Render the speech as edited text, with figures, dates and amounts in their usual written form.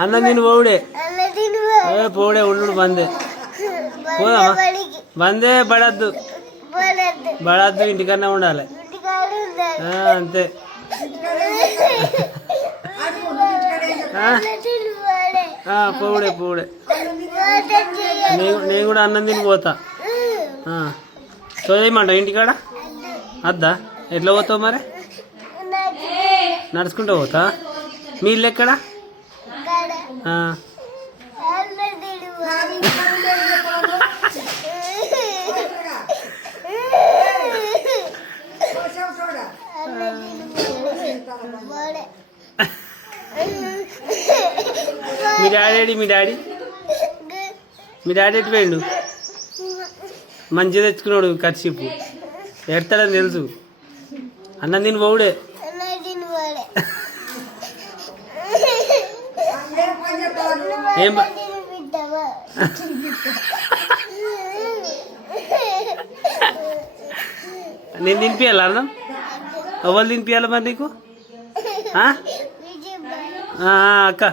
అన్నం తిని పోవుడే పోవుడే ఉండు బందే పోదామా బందే పడద్దు పడద్దు ఇంటికన్నా ఉండాలి అంతే పోవుడే పోవుడే నేను కూడా అన్నం తిని పోతా చదివేయమంటావు ఇంటికాడ అద్దా ఎట్లా పోతావు మరి నడుచుకుంటూ పోతా మీ ఇల్లు ఎక్కడ మీ డాడీ మీ డాడీ ఎటు పోయిండు మంచిగా తెచ్చుకున్నాడు కర్చీపు ఎడతాడని తెలుసు అన్నం తిని పోవుడే ఏం నేను తినిపించాలా అన్నం ఎవరు తినిపించాలి మరి నీకు అక్క